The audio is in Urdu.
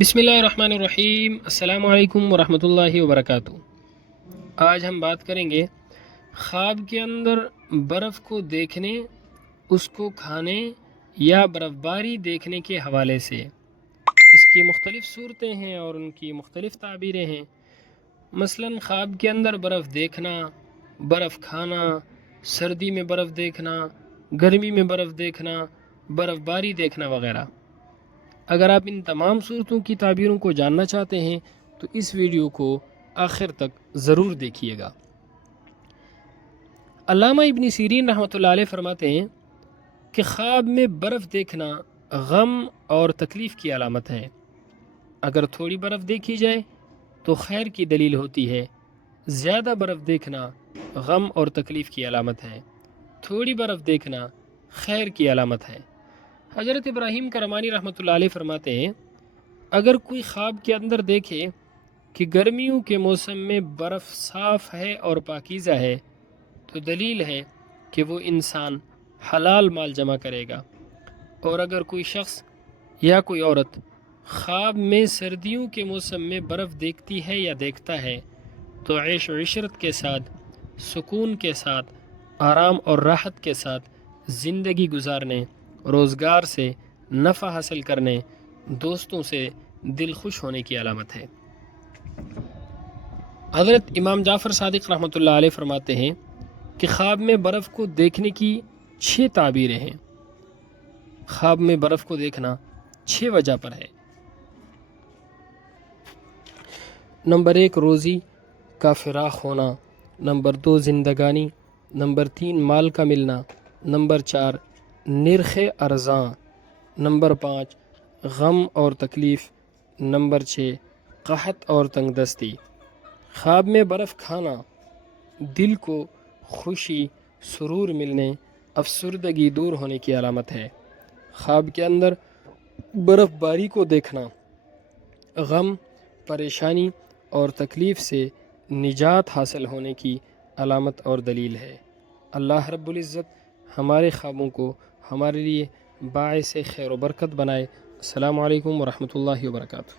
بسم اللہ الرحمن الرحیم۔ السلام علیکم ورحمۃ اللہ وبرکاتہ۔ آج ہم بات کریں گے خواب کے اندر برف کو دیکھنے، اس کو کھانے یا برف باری دیکھنے کے حوالے سے۔ اس کی مختلف صورتیں ہیں اور ان کی مختلف تعبیریں ہیں۔ مثلاً خواب کے اندر برف دیکھنا، برف کھانا، سردی میں برف دیکھنا، گرمی میں برف دیکھنا، برف باری دیکھنا وغیرہ۔ اگر آپ ان تمام صورتوں کی تعبیروں کو جاننا چاہتے ہیں تو اس ویڈیو کو آخر تک ضرور دیکھیے گا۔ علامہ ابن سیرین رحمۃ اللہ علیہ فرماتے ہیں کہ خواب میں برف دیکھنا غم اور تکلیف کی علامت ہے۔ اگر تھوڑی برف دیکھی جائے تو خیر کی دلیل ہوتی ہے، زیادہ برف دیکھنا غم اور تکلیف کی علامت ہے، تھوڑی برف دیکھنا خیر کی علامت ہے۔ حضرت ابراہیم کرمانی رحمۃ اللہ علیہ فرماتے ہیں اگر کوئی خواب کے اندر دیکھے کہ گرمیوں کے موسم میں برف صاف ہے اور پاکیزہ ہے تو دلیل ہے کہ وہ انسان حلال مال جمع کرے گا، اور اگر کوئی شخص یا کوئی عورت خواب میں سردیوں کے موسم میں برف دیکھتی ہے یا دیکھتا ہے تو عیش و عشرت کے ساتھ، سکون کے ساتھ، آرام اور راحت کے ساتھ زندگی گزارنے، روزگار سے نفع حاصل کرنے، دوستوں سے دل خوش ہونے کی علامت ہے۔ حضرت امام جعفر صادق رحمۃ اللہ علیہ فرماتے ہیں کہ خواب میں برف کو دیکھنے کی 6 تعبیریں ہیں۔ خواب میں برف کو دیکھنا 6 وجہ پر ہے۔ نمبر 1 روزی کا فراخ ہونا، نمبر 2 زندگانی، نمبر 3 مال کا ملنا، نمبر 4 نرخ ارزاں، نمبر 5 غم اور تکلیف، نمبر 6 قحط اور تنگ دستی۔ خواب میں برف کھانا دل کو خوشی، سرور ملنے، افسردگی دور ہونے کی علامت ہے۔ خواب کے اندر برف باری کو دیکھنا غم، پریشانی اور تکلیف سے نجات حاصل ہونے کی علامت اور دلیل ہے۔ اللہ رب العزت ہمارے خوابوں کو ہمارے لیے باعث خیر و برکت بنائے۔ السلام علیکم ورحمۃ اللہ وبرکاتہ۔